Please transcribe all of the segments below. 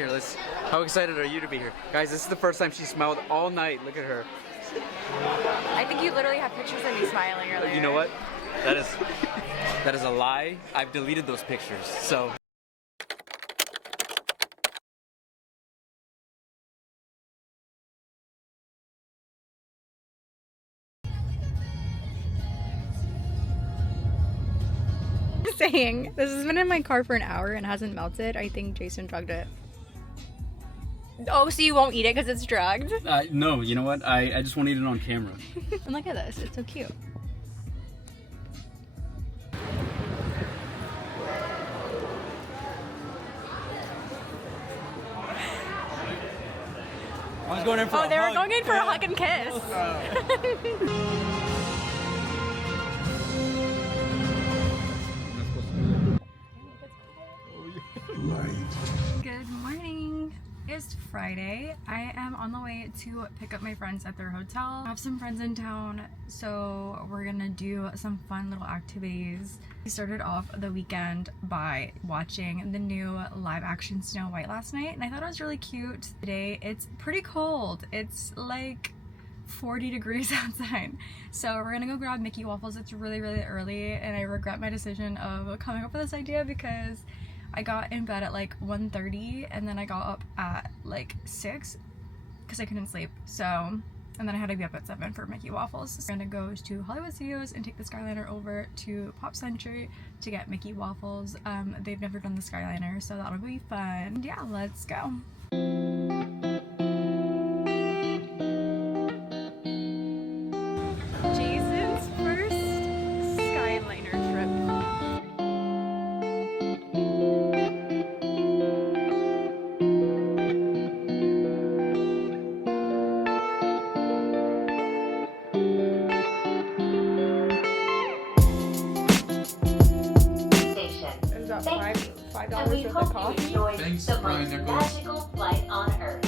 Here, how excited are you to be here? Guys, this is the first time she smiled all night. Look at her. I think you literally have pictures of me smiling earlier. You know what? That is a lie. I've deleted those pictures, so. Saying this has been in my car for an hour and hasn't melted. I think Jason drugged it. Oh, so you won't eat it because it's drugged? No, you know what? I just want to eat it on camera. And look at this, it's so cute. I was going in for a hug. Oh, they were going in for a hug and kiss. Good morning. It's Friday. I am on the way to pick up my friends at their hotel. I have some friends in town, so we're gonna do some fun little activities. We started off the weekend by watching the new live action Snow White last night, and I thought it was really cute. Today it's pretty cold. It's like 40 degrees outside. So we're gonna go grab Mickey waffles. It's really early, and I regret my decision of coming up with this idea because I got in bed at like 1:30 and then I got up at like 6 because I couldn't sleep. So, and then I had to be up at 7 for Mickey waffles. So I'm gonna go to Hollywood Studios and take the Skyliner over to Pop Century to get Mickey waffles. They've never done the Skyliner, so that'll be fun. Yeah, let's go. Jason's first Skyliner trip. $5 worth of coffee. Thanks, the most magical flight on Earth.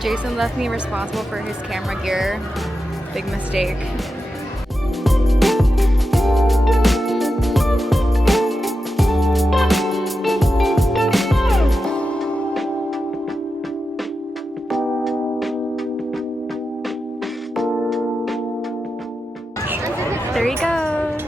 Jason left me responsible for his camera gear. Big mistake. There he goes.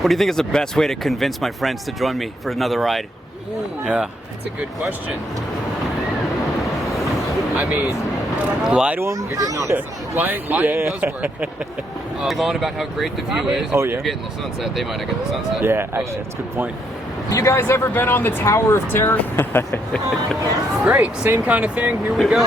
What do you think is the best way to convince my friends to join me for another ride? Ooh, Yeah. that's a good question. I mean, Lie to them? you're getting on. Lying does work. Live on about how great the view is. Oh, If yeah. You're getting the sunset. They might not get the sunset. Yeah, but- actually, that's a good point. You guys ever been on the Tower of Terror? Great, same kind of thing. Here we go.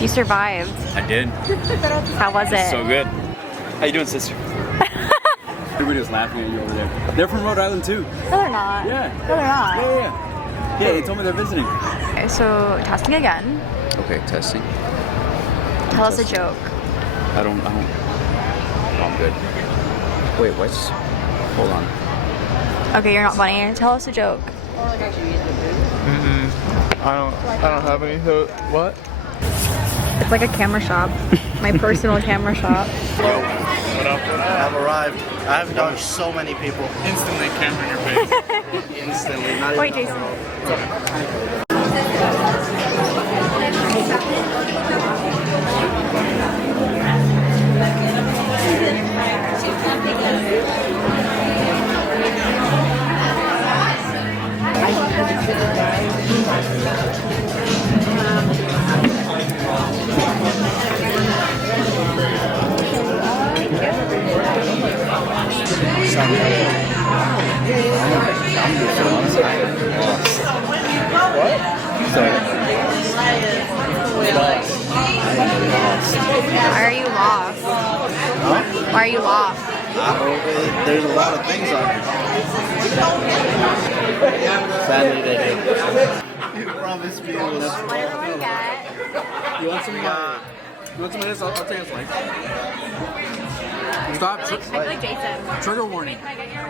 You survived. I did. How was it? So good. How you doing, sister? Everybody was laughing at you over there. They're from Rhode Island too. No, they're not. Yeah. No, they're not. Yeah. Yeah, they told me they're visiting. Okay, so testing again. Okay, testing. Tell us a joke. I don't. Oh, I'm good. Wait, what? Hold on. Okay, you're not funny. Tell us a joke. I don't have any. So, what? It's like a camera shop. My personal camera shop. What up? I've arrived. I've dodged so many people. Instantly camera in your face. Instantly. Not Wait, even Jason. Why are you lost? Huh? Why are you lost? I don't know. There's a lot of things on here. Sadly, they do. You promised me it was. What does everyone get? You want some? You want some of this? I'll take a slice. Stop. I feel like Jason. Trigger warning. Can I get your...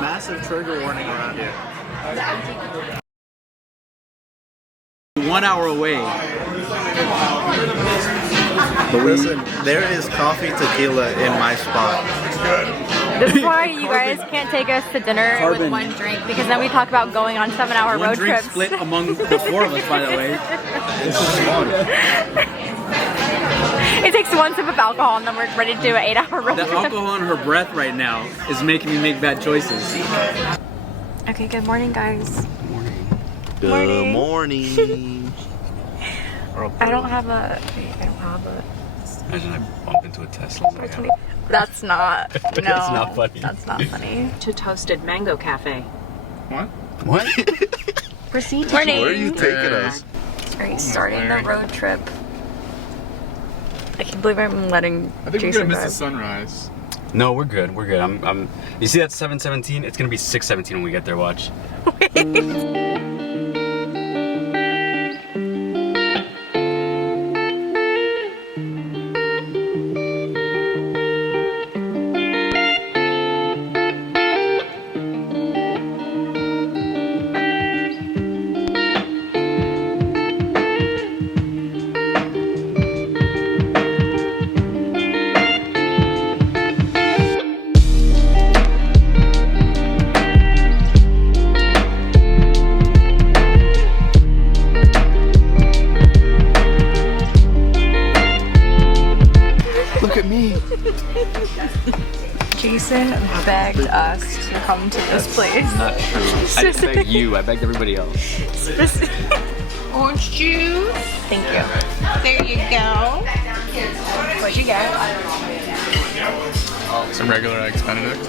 Massive trigger warning around here. 1 hour away. But listen, there is coffee tequila in my spot. This is why you guys can't take us to dinner with Carbon. one drink, because then we talk about going on 7-hour One road drink trips. split among the four of us, by the way. This is smart. It takes one sip of alcohol and then we're ready to do an 8-hour road The trip. alcohol in her breath right now is making me make bad choices. Okay, good morning, guys. Good morning. I don't have a... Wait, I don't have a... Imagine I bump into a Tesla. That's not... No. That's not funny. That's not funny. To Toasted Mango Cafe. What? What? Proceed to Morning. Where are you taking us? Are you starting the road trip? I can't believe I'm letting I think we're Jason gonna miss drive. the sunrise. No, we're good. We're good. I'm. You see that 7:17? It's gonna be 6:17 when we get there. Watch. Look at me. Jason begged us to come to this place. Not true. I didn't beg you. I begged everybody else. Orange juice. Thank you. There you go. What'd you get? Some regular eggs Benedict.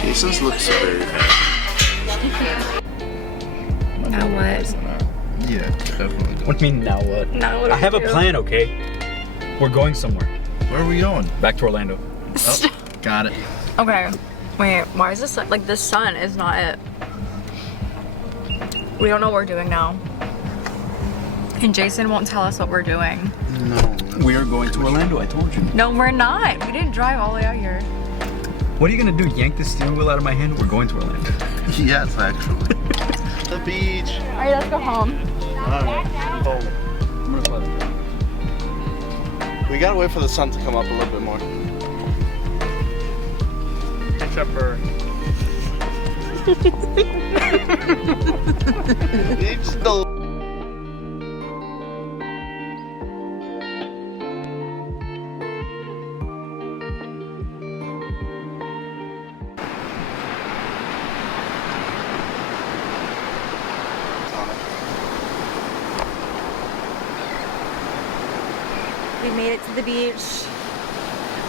Jesus looks very Now what? Yeah, definitely. What do you mean now? What? Now what? I have a plan. Okay. We're going somewhere. Where are we going? Back to Orlando. Oh, got it. Okay. Wait, why is this like the sun is not it? We don't know what we're doing now. And Jason won't tell us what we're doing. No. We are going to Orlando. I told you. No, we're not. We didn't drive all the way out here. What are you gonna do? Yank the steering wheel out of my hand? We're going to Orlando. Yes, actually. The beach. Alright, let's go home. Alright, home. We gotta wait for the sun to come up a little bit more. Except for It's the We made it to the beach.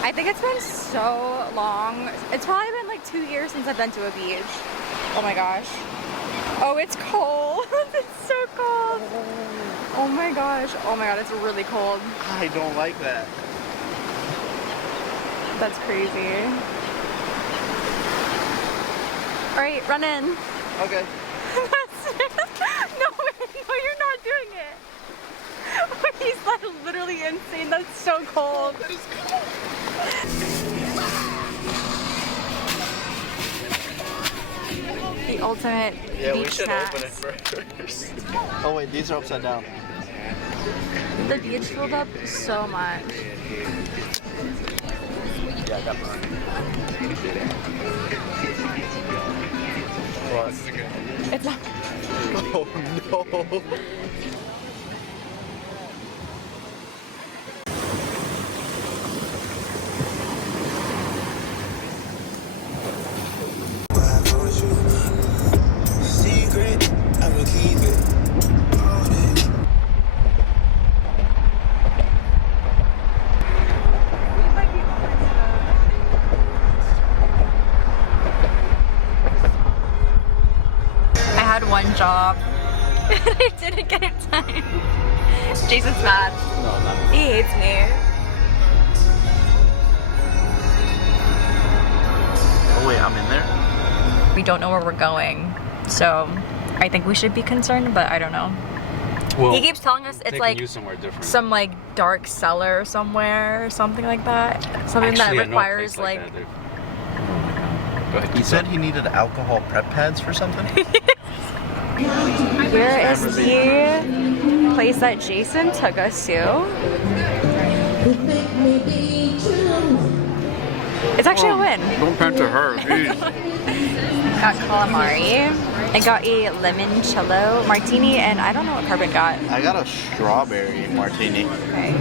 I think it's been so long. It's probably been like 2 years since I've been to a beach. Oh my gosh. Oh, it's cold. It's so cold. Oh my gosh. Oh my god, it's really cold. I don't like that. That's crazy. Alright, run in. Okay. No, you're not doing it. What are Is that literally insane? That's so cold. The ultimate beach snacks. open it first. Oh wait, these are upside down. The beach filled up so much. Yeah, I got mine. What? It's not. Oh no. One job and I didn't get it done. Jason's mad. No, not. He hates me. Oh wait, I'm in there? We don't know where we're going, so I think we should be concerned, but I don't know. Well, He keeps telling us it's like you somewhere different. some like dark cellar somewhere or something like that. Something Actually, that I know a requires place like that, Go ahead. He said he needed alcohol prep pads for something? Where is the place that Jason took us to? It's actually a win. Don't pant to her, geez. Got calamari. I got a limoncello martini, and I don't know what Carbon got. I got a strawberry martini. Okay.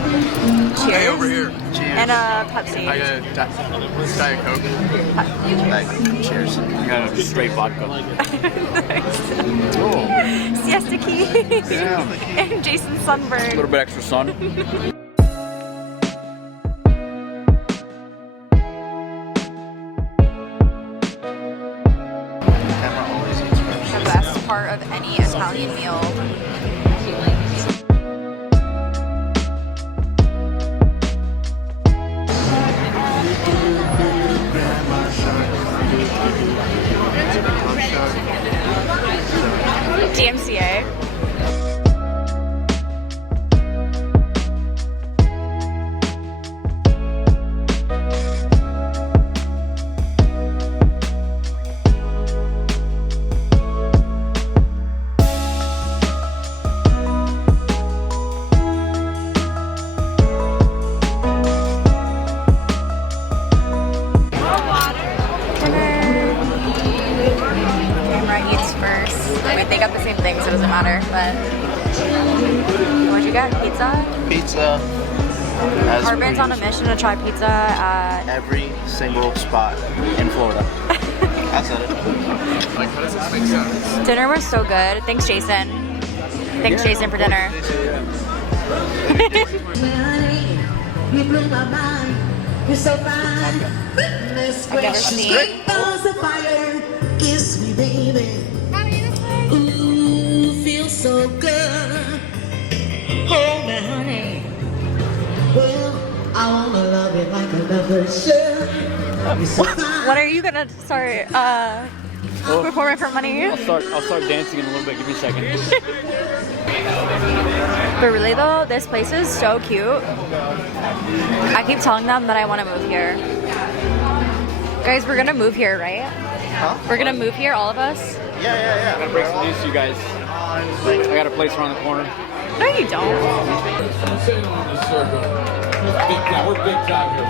Cheers. Hey, over here. Cheers. And a Pepsi. I got a Diet Coke. Cheers. You got a straight vodka. Siesta key. Damn. And Jason's A sunburn. little bit extra sun. Camera always eats first. The best part of any Italian meal. DMCA. Camera eats first. I mean, they got the same thing, so it doesn't matter. But what'd you get? Pizza? Pizza. As Carbon's per on a usual. mission to try pizza at Every single spot in Florida. I said it. Like, how does this make sense? dinner was so good. Thanks, Jason. Thanks, Jason, for dinner. You blew my mind. You're so fine. I've never seen. Balls of fire. Kiss me, baby. Ooh, feels so good. Hold me, honey. Well, I wanna love you like I never should. You're so fine. What are you gonna start performing for money? I'll start dancing in a little bit. Give me a second. But really though, this place is so cute. I keep telling them that I want to move here. Guys, we're gonna move here, right? Huh? We're gonna move here, all of us? Yeah. I gotta break some news to you guys. I got a place around the corner. No, you don't. I'm sitting on this circle. We're big time here,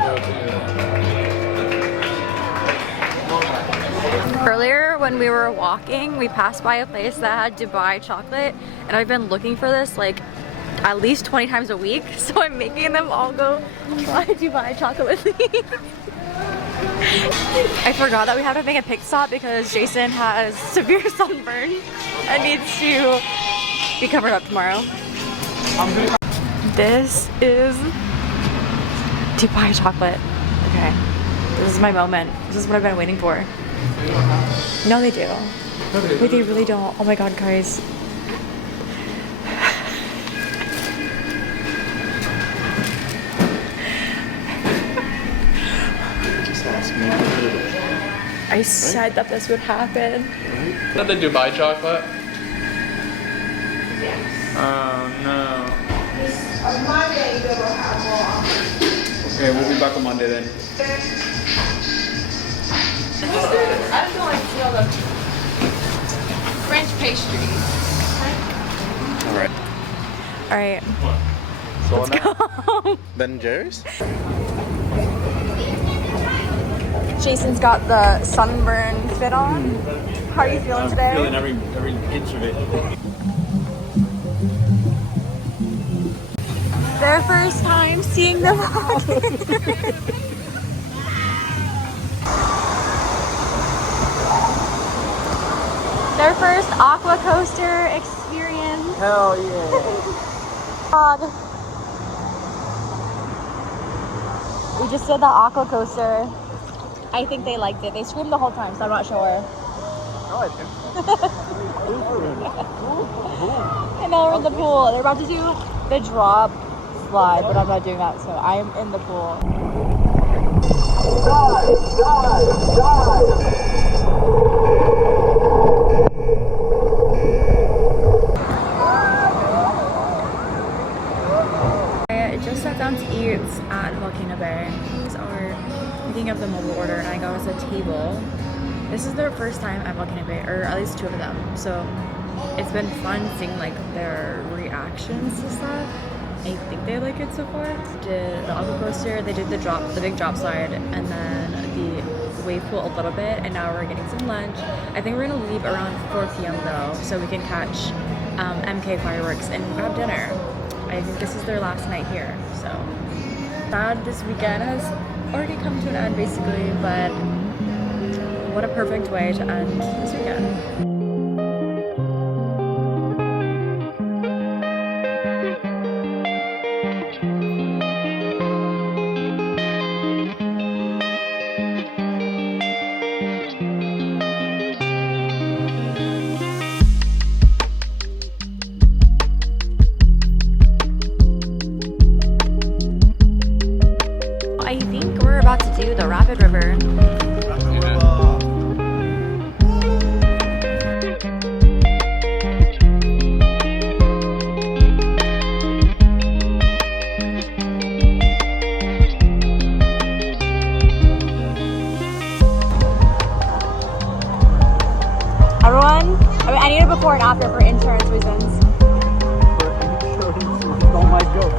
Earlier when we were walking, we passed by a place that had Dubai chocolate, and I've been looking for this like at least 20 times a week, so I'm making them all go try Dubai chocolate with me. I forgot that we have to make a pit stop because Jason has severe sunburn and needs to be covered up tomorrow. This is Dubai chocolate. Okay, this is my moment. This is what I've been waiting for. No, they do. Wait, they really don't. Oh my god, guys. Just ask me. I said that this would happen. Is that the Dubai chocolate? Oh no. Okay, we'll be back on Monday then. I just don't like to see all the French pastries. Alright. Alright. Let's go. Ben and Jerry's? Jason's got the sunburn fit on. How are you feeling today? Feeling every inch of it. Their first time seeing the water. Their first aqua coaster experience. Hell yeah. God. We just did the aqua coaster. I think they liked it. They screamed the whole time, so I'm not sure. And now we're in the pool. They're about to do the drop slide, but I'm not doing that, so I am in the pool. I just sat down to eat at Volcano Bay. These are picking up the mobile order, and I got us a table. This is their first time at Volcano Bay, or at least 2 of them. So it's been fun seeing like their reactions to stuff. I think they like it so far. Did the aqua coaster, they did the big drop slide, and then the wave pool a little bit, and now we're getting some lunch. I think we're gonna leave around 4 p.m. though, so we can catch MK fireworks and grab dinner. I think this is their last night here, so sad this weekend has already come to an end basically, but what a perfect way to end this weekend. I think we're about to do the Rapid River. Everyone, I need it before and after for insurance reasons. Oh my god.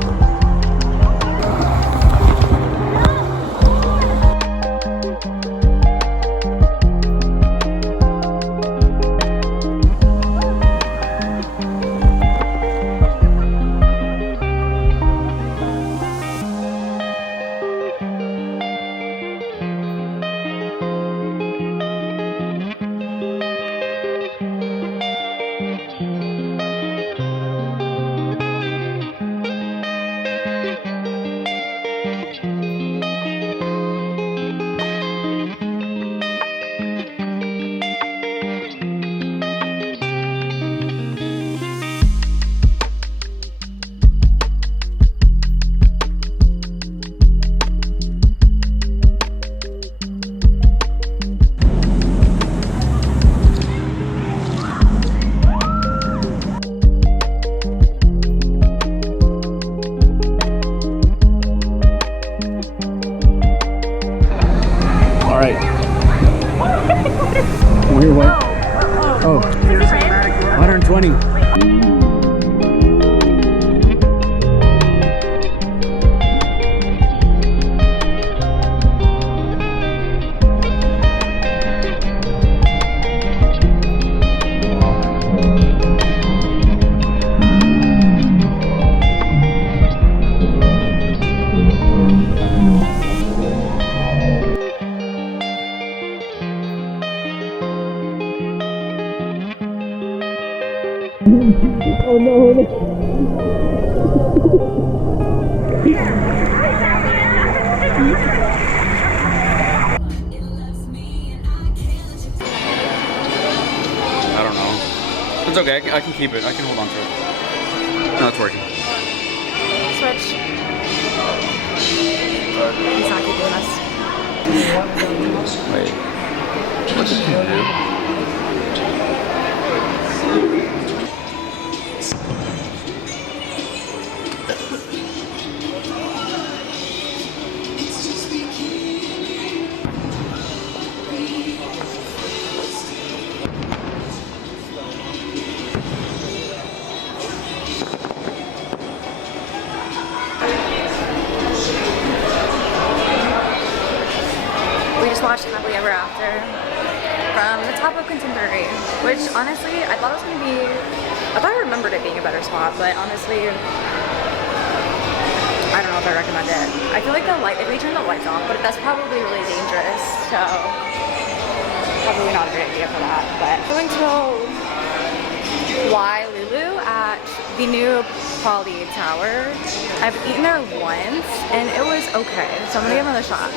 Alright. We're what? Oh. 120. Oh no. I don't know. It's okay. I can keep it. I can hold on to it. No, it's working. Switch. He's not keeping us. Wait. What did you do? just watched Happily Ever After from the top of Contemporary, which honestly, I thought it was gonna be, I thought I remembered it being a better spot, but honestly, I don't know if I recommend it. I feel like if we turn the lights off, but that's probably really dangerous, so probably not a great idea for that, but going to Y Lulu at the new Poly Tower. I've eaten there once and it was okay, so I'm gonna give it another shot.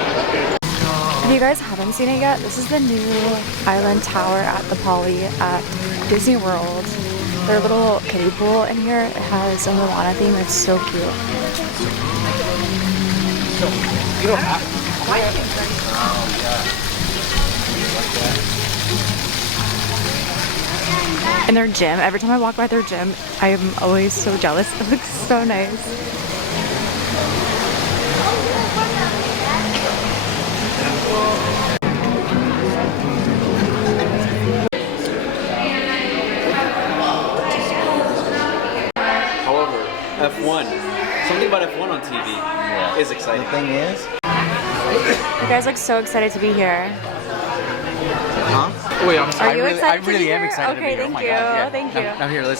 If you guys haven't seen it yet, this is the new Island Tower at the Poly at Disney World. Their little kiddie pool in here, it has a Moana theme, it's so cute. And their gym, every time I walk by their gym, I am always so jealous. It looks so nice. However, F1, something about F1 on TV is exciting. The thing is, You guys look so excited to be here. huh? Wait, Are you excited I to really be am here? excited Okay, to be here. thank Oh my you, God, yeah. thank you. I'm here.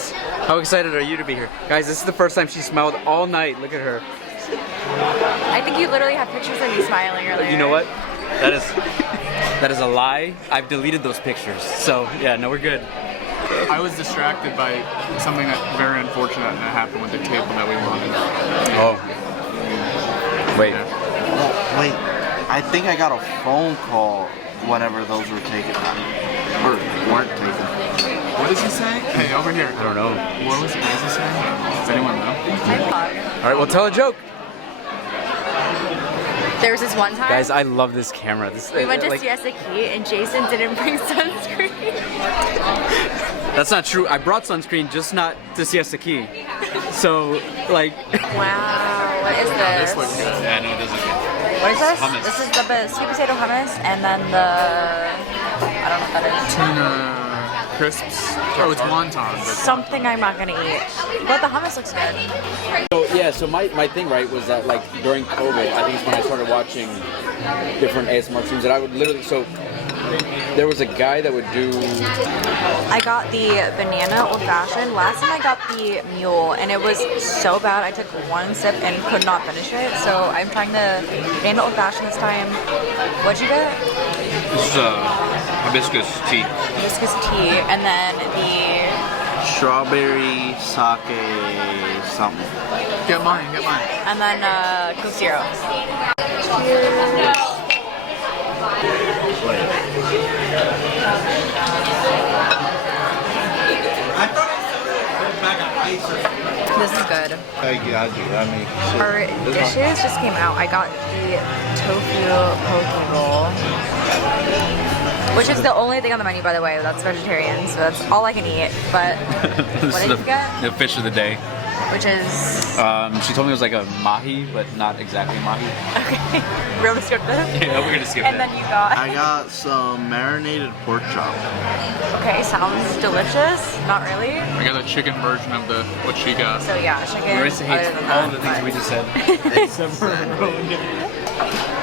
How excited are you to be here? Guys, this is the first time she smiled all night. Look at her. I think you literally have pictures of me smiling earlier. You know what? That is a lie. I've deleted those pictures. So yeah, no, we're good. I was distracted by something that very unfortunate that happened with the table that we wanted. Oh. Wait. Wait, I think I got a phone call whenever those were taken. Or weren't taken. What does he say? Hey, over here. I don't know. What was he saying? Does anyone know? All right, well, tell a joke. There was this one time Guys, I love this camera. we went to Siesta Key and Jason didn't bring sunscreen. That's not true. I brought sunscreen, just not to Siesta Key. So, like... Wow, what is this? This looks good. Yeah, no, it doesn't. What is this? Hummus. This is the sweet potato hummus and then the, I don't know what that is. Tuna crisps. Oh, it's wonton. But Something I'm not gonna eat. But the hummus looks good. So, yeah, so my thing, right, was that, like, during COVID, I think it's when I started watching different ASMR streams that I would literally... So, there was a guy that would do... I got the banana old fashioned. Last time I got the mule and it was so bad. I took one sip and could not finish it. So I'm trying the banana old fashioned this time. What'd you get? This is hibiscus tea. Hibiscus tea and then the Strawberry, sake, something. get mine. and then Coke Zero. This is good. Our dishes just came out. I got the tofu poke roll, which is the only thing on the menu, by the way. That's vegetarian, so that's all I can eat. But what did you get? The fish of the day. Which is She told me it was like a mahi, but not exactly mahi. okay. Real descriptive. Yeah, we're gonna skip And that. then you got. I got some marinated pork chop. Okay, sounds delicious. Not really. I got a chicken version of what she got. So yeah, chicken. Marissa hates other than all that, the things but- we just said. Except for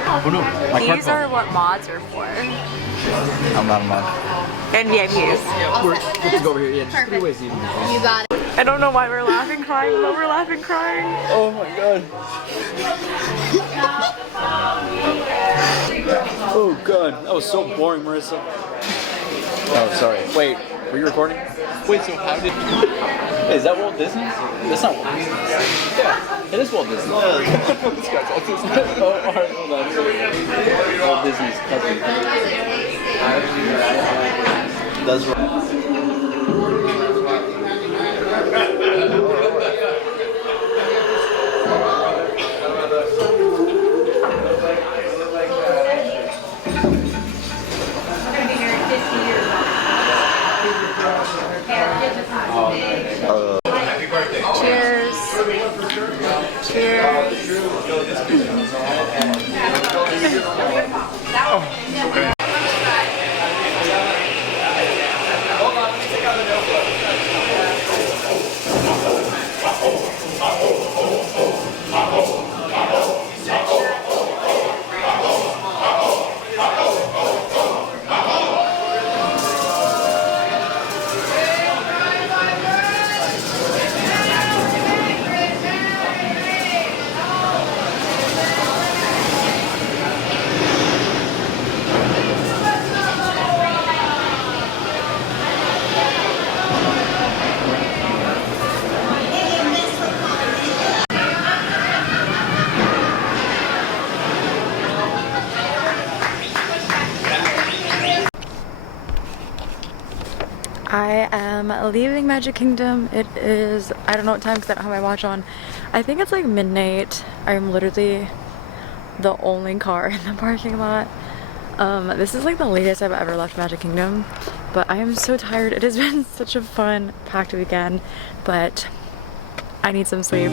oh no, my card These are what mods are for. I'm not a mod. And VIPs. We're good to go over here. Yeah, just 3 ways to eat them. You got it. I don't know why we're laughing, crying, but we're laughing, crying. Oh my god. Oh god, that was so boring, Marissa. Oh, sorry. Wait, were you recording? Wait, so how did? Hey, is that Walt Disney? That's not Walt Disney. Yeah, it is Walt Disney. This guy's Walt Disney. Oh, alright, hold on. Walt Disney's cousin. That's right. Cheers. Cheers. I am leaving Magic Kingdom. It is, I don't know what time because I don't have my watch on. I think it's like midnight. I'm literally the only car in the parking lot. This is like the latest I've ever left Magic Kingdom, but I am so tired. It has been such a fun, packed weekend, but I need some sleep.